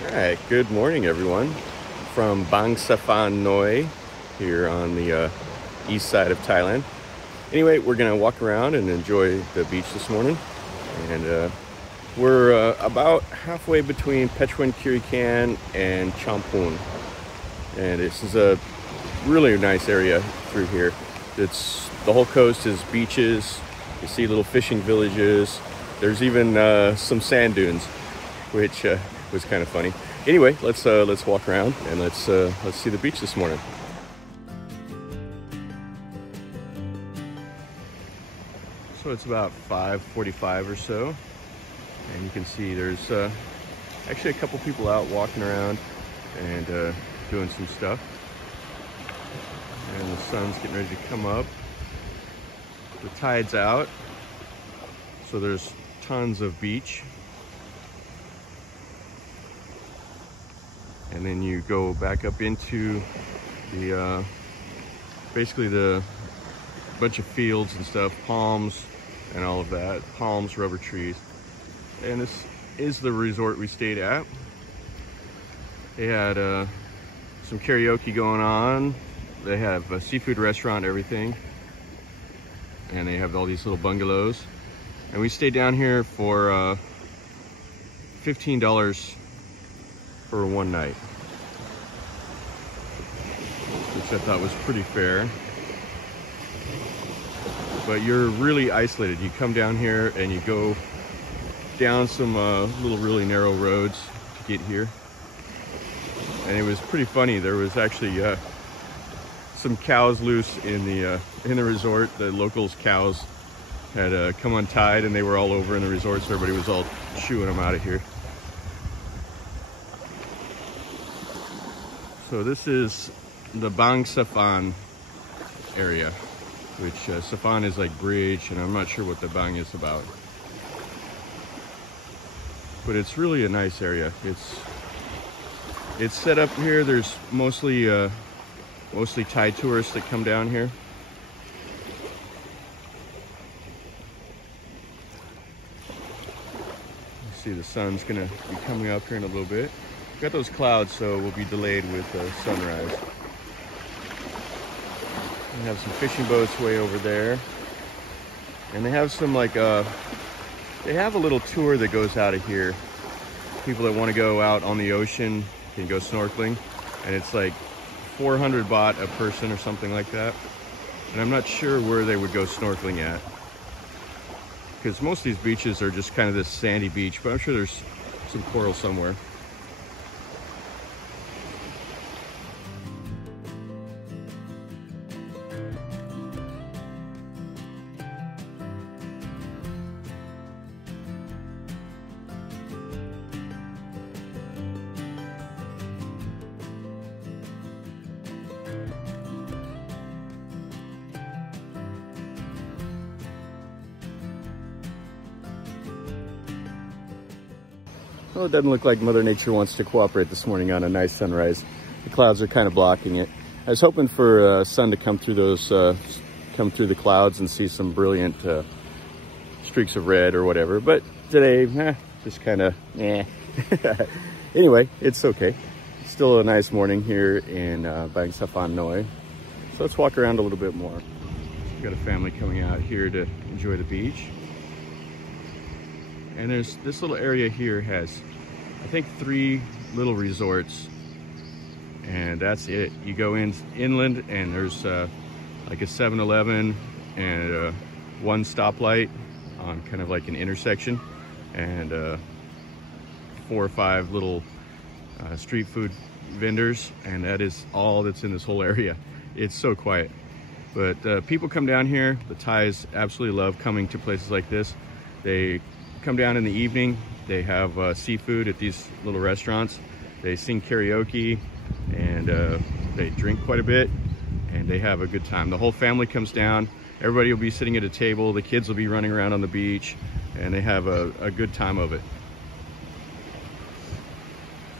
All right, good morning, everyone. From Bang Saphan Noi here on the east side of Thailand. Anyway, we're gonna walk around and enjoy the beach this morning, and we're about halfway between Prachuap Khiri Khan and Champon, and this is a really nice area through here. It's the whole coast is beaches. You see little fishing villages. There's even some sand dunes, which was kind of funny. Anyway, let's walk around and let's see the beach this morning. So it's about 5:45 or so, and you can see there's actually a couple people out walking around and doing some stuff. And the sun's getting ready to come up. The tide's out, so there's tons of beach. And then you go back up into the basically the bunch of fields and stuff, palms and all of that, palms, rubber trees. And this is the resort we stayed at. They had some karaoke going on. They have a seafood restaurant, everything, and they have all these little bungalows. And we stayed down here for $15 for one night, which I thought was pretty fair. But you're really isolated. You come down here and you go down some little really narrow roads to get here. And it was pretty funny. There was actually some cows loose in the resort. The locals' cows had come untied and they were all over in the resort, so everybody was all shooing them out of here. So this is the Bang Saphan area, which Saphan is like bridge, and I'm not sure what the Bang is about. But it's really a nice area. It's set up here. There's mostly Thai tourists that come down here. You see the sun's gonna be coming up here in a little bit. Got those clouds, so we'll be delayed with sunrise. We have some fishing boats way over there, and they have some they have a little tour that goes out of here. People that want to go out on the ocean can go snorkeling, and it's like 400 baht a person or something like that. And I'm not sure where they would go snorkeling at, because most of these beaches are just kind of this sandy beach, but I'm sure there's some coral somewhere. Well, it doesn't look like Mother Nature wants to cooperate this morning on a nice sunrise. The clouds are kind of blocking it. I was hoping for sun to come through come through the clouds and see some brilliant streaks of red or whatever. But today, just kind of, Anyway, it's okay. It's still a nice morning here in Bang Saphan Noi. So let's walk around a little bit more. We've got a family coming out here to enjoy the beach. And there's this little area here has, I think, 3 little resorts, and that's it. You go inland, and there's like a 7-Eleven and one stoplight on kind of like an intersection, and 4 or 5 little street food vendors, and that is all that's in this whole area. It's so quiet, but people come down here. The Thais absolutely love coming to places like this. They come down in the evening. They have seafood at these little restaurants. They sing karaoke, and they drink quite a bit, and they have a good time. The whole family comes down. Everybody will be sitting at a table. The kids will be running around on the beach, and they have a good time of it.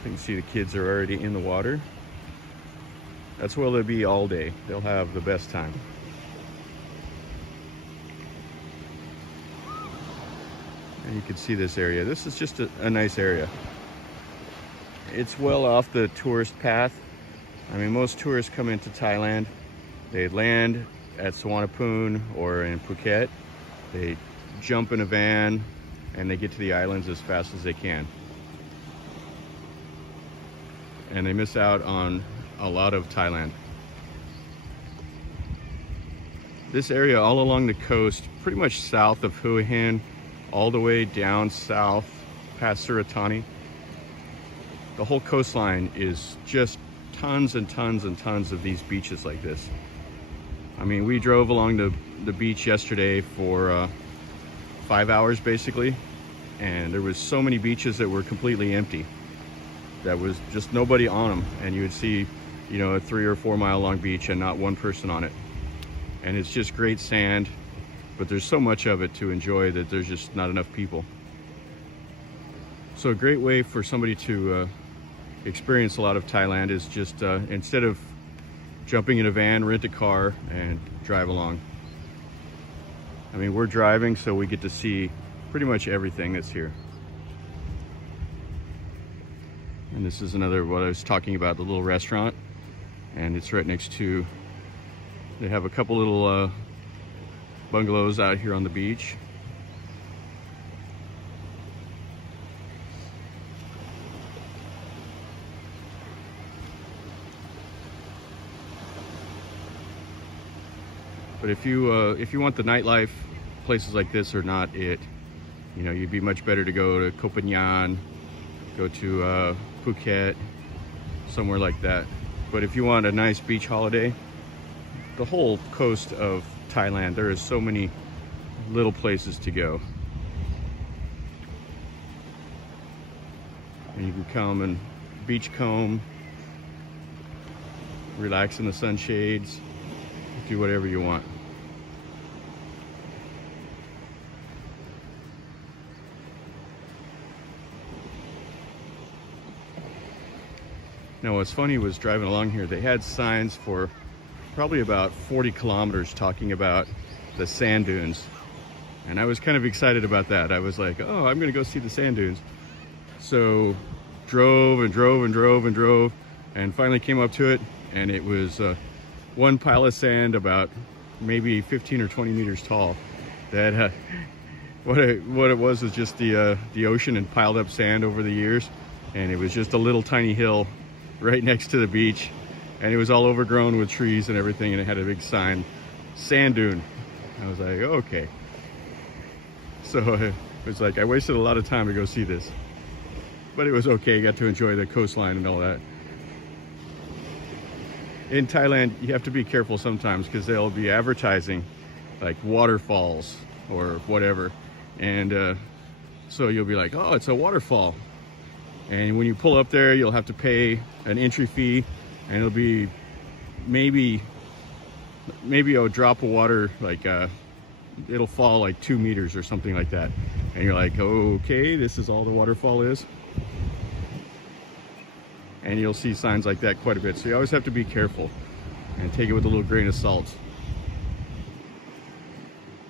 You can see the kids are already in the water. That's where they'll be all day. They'll have the best time. And you can see this area. This is just a nice area. It's well off the tourist path. I mean, most tourists come into Thailand, they land at Suvarnabhumi or in Phuket, they jump in a van, and they get to the islands as fast as they can. And they miss out on a lot of Thailand. This area all along the coast, pretty much south of Hue Hin, all the way down south past Suratani, the whole coastline is just tons and tons and tons of these beaches like this. I mean, we drove along the beach yesterday for 5 hours basically, and there was so many beaches that were completely empty. That was just nobody on them, and you would see, you know, a 3 or 4 mile long beach and not one person on it. And it's just great sand, but there's so much of it to enjoy that there's just not enough people. So a great way for somebody to experience a lot of Thailand is just instead of jumping in a van, rent a car and drive along. I mean, we're driving, so we get to see pretty much everything that's here. And this is another, what I was talking about, the little restaurant, and it's right next to, they have a couple little bungalows out here on the beach. But if you want the nightlife, places like this are not it. You know, you'd be much better to go to Koh Phangan, go to Phuket, somewhere like that. But if you want a nice beach holiday, the whole coast of Thailand, there is so many little places to go. And you can come and beachcomb, relax in the sunshades, do whatever you want. Now what's funny was driving along here, they had signs for probably about 40 kilometers talking about the sand dunes. And I was kind of excited about that. I was like, oh, I'm gonna go see the sand dunes. So drove and drove and drove and drove and finally came up to it, and it was one pile of sand about maybe 15 or 20 meters tall. That what it was just the ocean and piled up sand over the years, and it was just a little tiny hill right next to the beach, and it was all overgrown with trees and everything, and it had a big sign, sand dune. I was like, okay. So it was like I wasted a lot of time to go see this, but it was okay. Got to enjoy the coastline and all that. In Thailand, you have to be careful sometimes because they'll be advertising like waterfalls or whatever. And so you'll be like, oh, it's a waterfall. And when you pull up there, you'll have to pay an entry fee, and it'll be maybe a drop of water, like it'll fall like 2 meters or something like that. And you're like, okay, this is all the waterfall is. And you'll see signs like that quite a bit. So you always have to be careful and take it with a little grain of salt.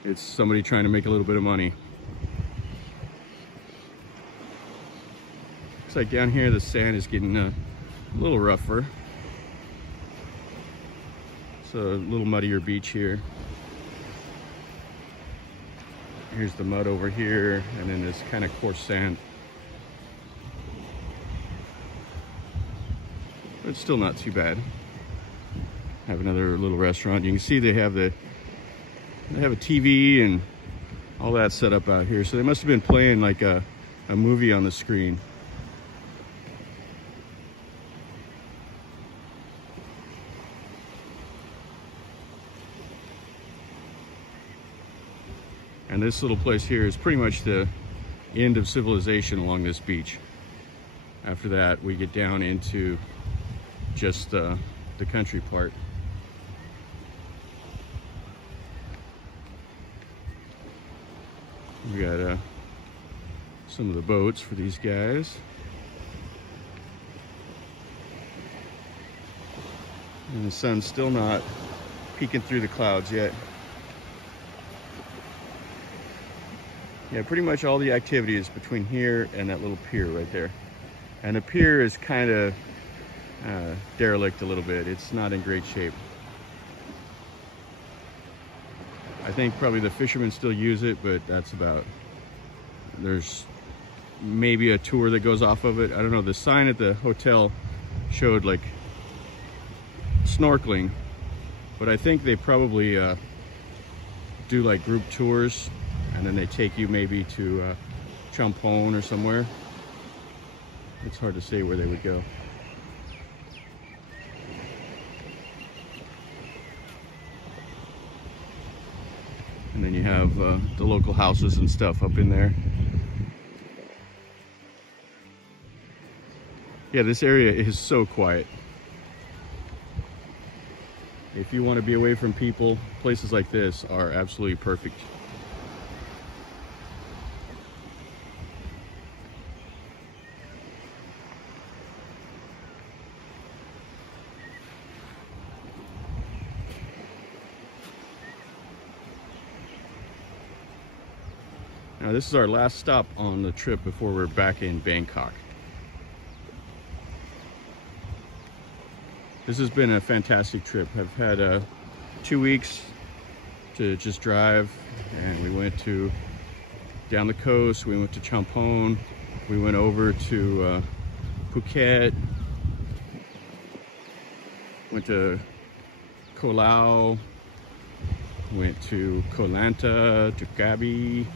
It's somebody trying to make a little bit of money. Looks like down here the sand is getting a little rougher. It's a little muddier beach here. Here's the mud over here, and then this kind of coarse sand. But it's still not too bad. Have another little restaurant. You can see they have a TV and all that set up out here. So they must have been playing like a movie on the screen. And this little place here is pretty much the end of civilization along this beach. After that, we get down into just the country part. We got some of the boats for these guys. And the sun's still not peeking through the clouds yet. Yeah, pretty much all the activity is between here and that little pier right there. And the pier is kind of derelict a little bit. It's not in great shape. I think probably the fishermen still use it, but that's about. There's maybe a tour that goes off of it. I don't know. The sign at the hotel showed like snorkeling, but I think they probably do like group tours, and then they take you maybe to Champon or somewhere. It's hard to say where they would go. And then you have the local houses and stuff up in there. Yeah, this area is so quiet. If you want to be away from people, places like this are absolutely perfect. Now this is our last stop on the trip before we're back in Bangkok. This has been a fantastic trip. I've had 2 weeks to just drive, and we went to down the coast, we went to Champon, we went over to Phuket, went to Koh Lao, went to Koh Lanta, to Krabi,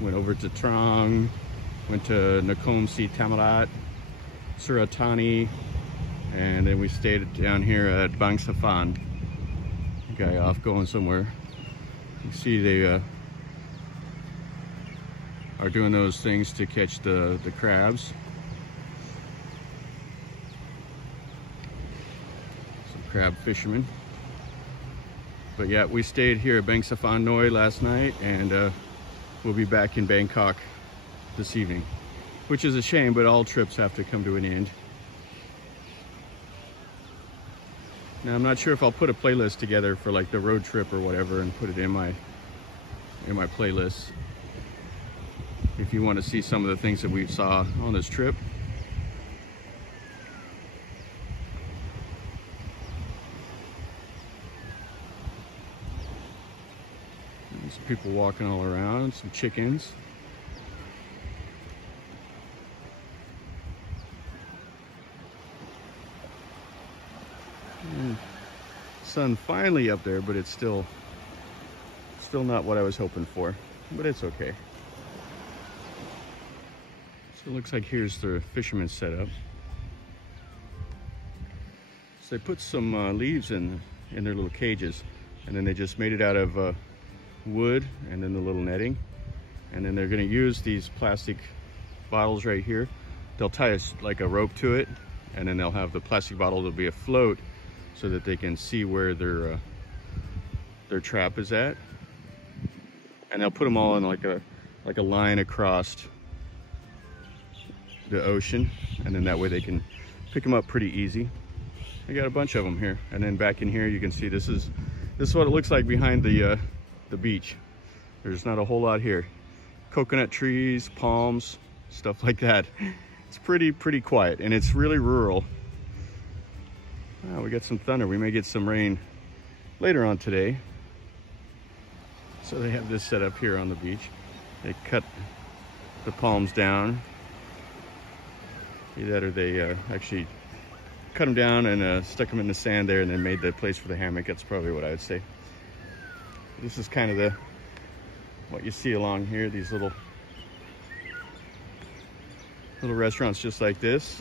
went over to Trang, went to Nakhon Si Thammarat, Suratani, and then we stayed down here at Bang Saphan. Guy off going somewhere. You see they are doing those things to catch the crabs. Some crab fishermen. But yeah, we stayed here at Bang Saphan Noi last night, and we'll be back in Bangkok this evening, which is a shame, but all trips have to come to an end. Now I'm not sure if I'll put a playlist together for like the road trip or whatever and put it in my playlist. If you want to see some of the things that we saw on this trip. There's people walking all around, some chickens. Sun finally up there, but it's still not what I was hoping for, but it's okay. So it looks like here's the fisherman's setup. So they put some leaves in their little cages, and then they just made it out of wood and then the little netting, and then they're going to use these plastic bottles right here. They'll tie like a rope to it, and then they'll have the plastic bottle that'll be afloat, so that they can see where their trap is at, and they'll put them all in like a line across the ocean, and then that way they can pick them up pretty easy. I got a bunch of them here, and then back in here you can see this is what it looks like behind the beach. There's not a whole lot here. Coconut trees, palms, stuff like that. It's pretty quiet, and it's really rural. We got some thunder. We may get some rain later on today. So they have this set up here on the beach. They cut the palms down. Either that or they actually cut them down and stuck them in the sand there, and then made the place for the hammock. That's probably what I would say. This is kind of what you see along here, these little restaurants just like this.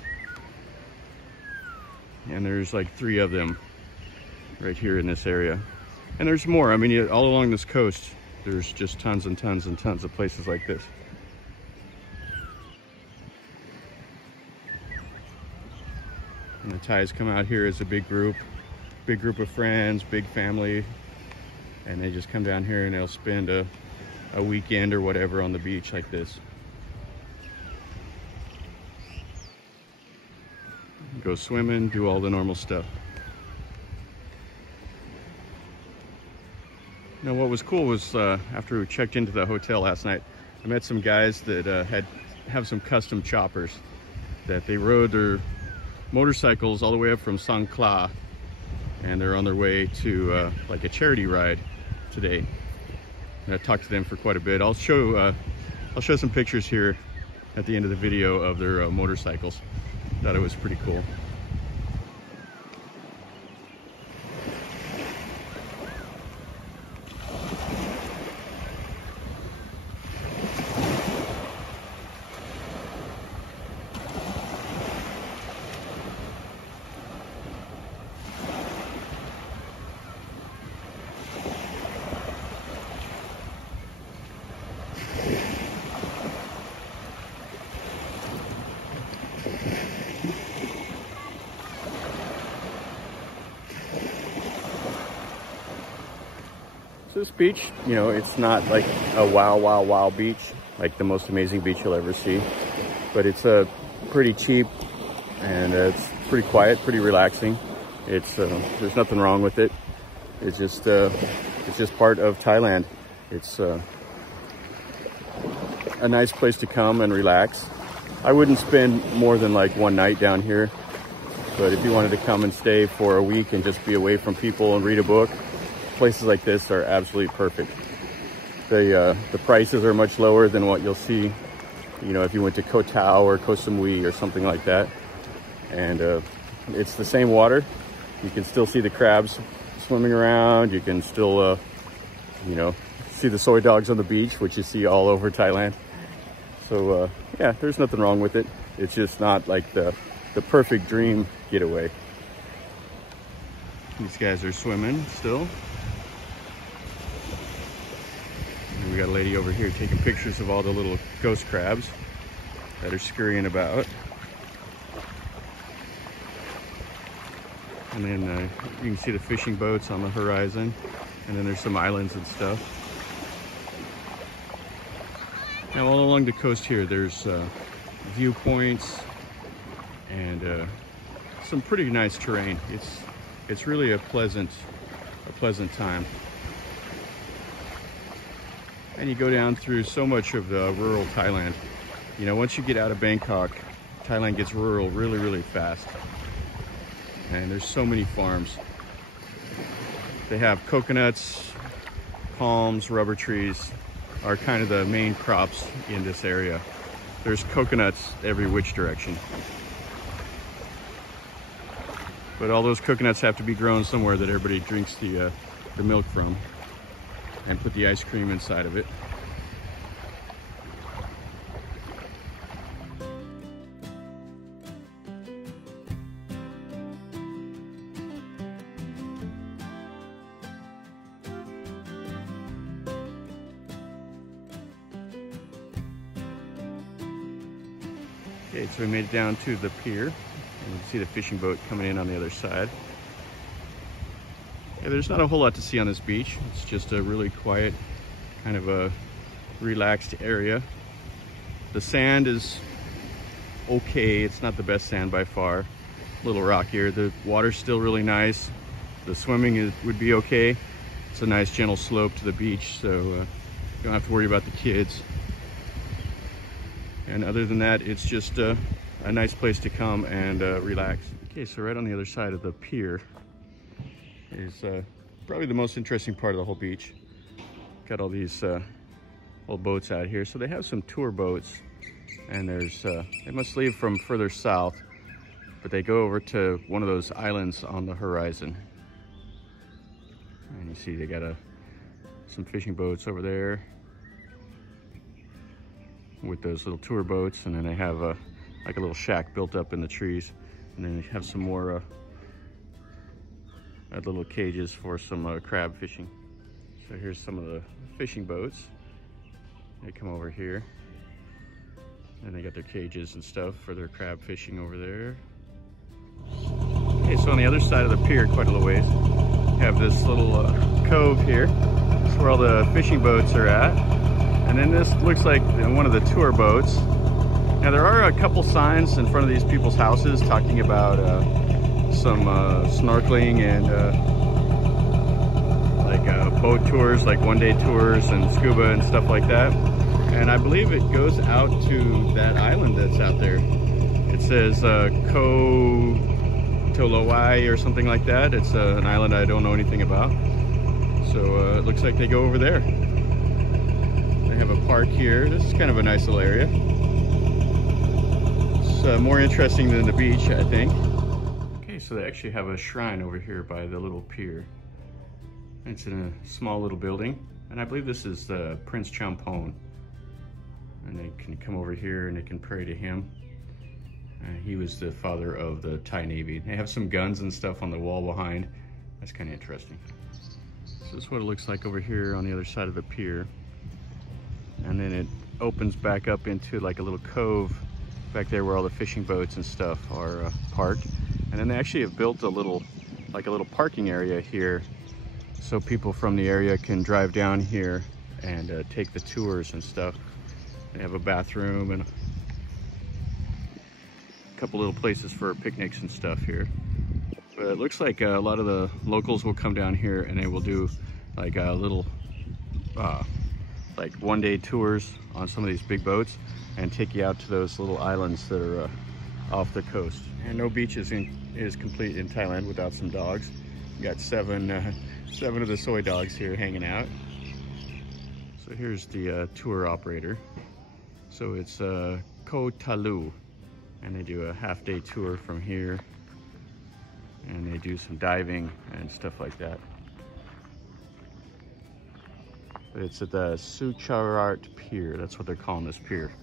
And there's like 3 of them right here in this area, and there's more. I mean, all along this coast there's just tons and tons and tons of places like this. And the Thais come out here as a big group of friends, big family, and they just come down here and they'll spend a weekend or whatever on the beach like this. Go swimming, do all the normal stuff. Now what was cool was after we checked into the hotel last night, I met some guys that have some custom choppers. that they rode their motorcycles all the way up from Songkhla, and they're on their way to like a charity ride today. And I talked to them for quite a bit. I'll show some pictures here at the end of the video of their motorcycles. Thought it was pretty cool. So this beach, you know, it's not like a wow beach, like the most amazing beach you'll ever see, but it's pretty cheap, and it's pretty quiet, pretty relaxing. It's there's nothing wrong with it. It's just part of Thailand. It's a nice place to come and relax. I wouldn't spend more than like one night down here, but if you wanted to come and stay for a week and just be away from people and read a book, places like this are absolutely perfect. The prices are much lower than what you'll see, you know, if you went to Koh Tao or Koh Samui or something like that. And it's the same water. You can still see the crabs swimming around. You can still, you know, see the soy dogs on the beach, which you see all over Thailand. So yeah, there's nothing wrong with it. It's just not like the perfect dream getaway. These guys are swimming still. And we got a lady over here taking pictures of all the little ghost crabs that are scurrying about. And then you can see the fishing boats on the horizon. And then there's some islands and stuff. Now all along the coast here, there's viewpoints and some pretty nice terrain. It's really a pleasant time. And you go down through so much of the rural Thailand. You know, once you get out of Bangkok, Thailand gets rural really, really fast. And there's so many farms. They have coconuts, palms, rubber trees are kind of the main crops in this area. There's coconuts every which direction. But all those coconuts have to be grown somewhere that everybody drinks the milk from, and put the ice cream inside of it. Okay, so we made it down to the pier, and you can see the fishing boat coming in on the other side. Yeah, there's not a whole lot to see on this beach. It's just a really quiet, kind of a relaxed area. The sand is okay. It's not the best sand by far. A little rockier. The water's still really nice. The swimming would be okay. It's a nice gentle slope to the beach, so you don't have to worry about the kids. And other than that, it's just a nice place to come and relax. Okay, so right on the other side of the pier is probably the most interesting part of the whole beach. Got all these old boats out here. So they have some tour boats, and there's they must leave from further south, but they go over to one of those islands on the horizon. And you see they got some fishing boats over there with those little tour boats, and then they have like a little shack built up in the trees, and then they have some more little cages for some crab fishing. So here's some of the fishing boats. They come over here, and they got their cages and stuff for their crab fishing over there. Okay, so on the other side of the pier, quite a little ways, you have this little cove here. That's where all the fishing boats are at. And then this looks like one of the tour boats. Now there are a couple signs in front of these people's houses talking about some snorkeling and like boat tours, like one-day tours and scuba and stuff like that. And I believe it goes out to that island that's out there. It's says Ko Tolowai or something like that. It's an island I don't know anything about. So it looks like they go over there. They have a park here. This is kind of a nice little area. It's more interesting than the beach, I think. Okay, so they actually have a shrine over here by the little pier. It's in a small little building. And I believe this is Prince Champon. And they can come over here and they can pray to him. He was the father of the Thai Navy. They have some guns and stuff on the wall behind. That's kind of interesting. So this is what it looks like over here on the other side of the pier. And then it opens back up into like a little cove back there where all the fishing boats and stuff are parked. And then they actually have built a little parking area here so people from the area can drive down here and take the tours and stuff. They have a bathroom and a couple little places for picnics and stuff here. But it looks like a lot of the locals will come down here and they will do like a little like one-day tours on some of these big boats and take you out to those little islands that are off the coast. And no beach is complete in Thailand without some dogs. We got seven of the soy dogs here hanging out. So here's the tour operator. So it's Ko Talu, and they do a half-day tour from here, and they do some diving and stuff like that. But it's at the Sucharat Pier. That's what they're calling this pier.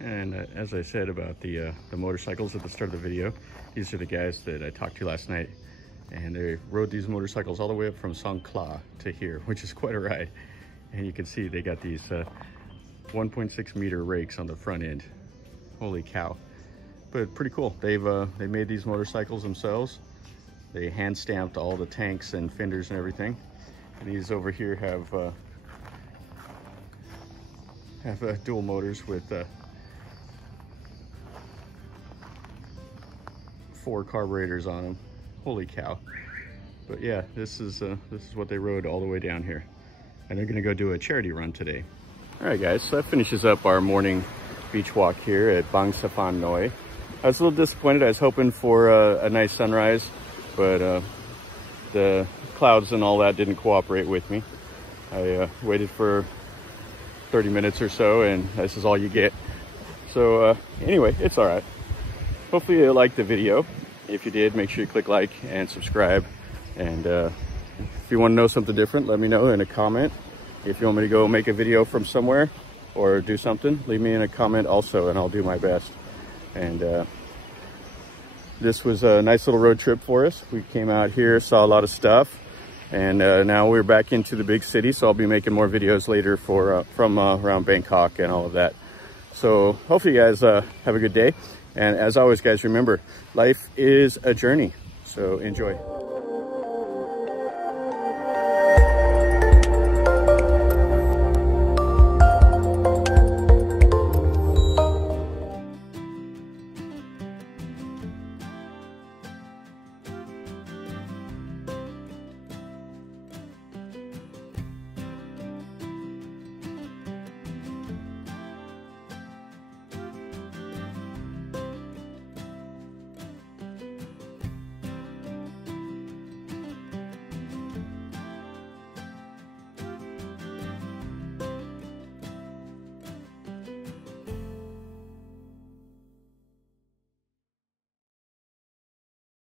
And as I said about the motorcycles at the start of the video, these are the guys that I talked to last night, and they rode these motorcycles all the way up from Songkhla to here, which is quite a ride. And you can see they got these 1.6 meter rakes on the front end. Holy cow. But pretty cool. They made these motorcycles themselves. They hand stamped all the tanks and fenders and everything. And these over here have dual motors with 4 carburetors on them. Holy cow. But yeah, this is what they rode all the way down here. And they're gonna go do a charity run today. All right guys, so that finishes up our morning beach walk here at Bang Saphan Noi. I was a little disappointed. I was hoping for a nice sunrise, but the clouds and all that didn't cooperate with me. I waited for 30 minutes or so, and this is all you get. So anyway, it's all right. Hopefully you liked the video. If you did, make sure you click like and subscribe. And if you want to know something different, let me know in a comment. If you want me to go make a video from somewhere or do something, leave me in a comment also, and I'll do my best. And this was a nice little road trip for us. We came out here, saw a lot of stuff, and now we're back into the big city. So I'll be making more videos later from around Bangkok and all of that. So hopefully you guys have a good day. And as always, guys, remember, life is a journey. So enjoy.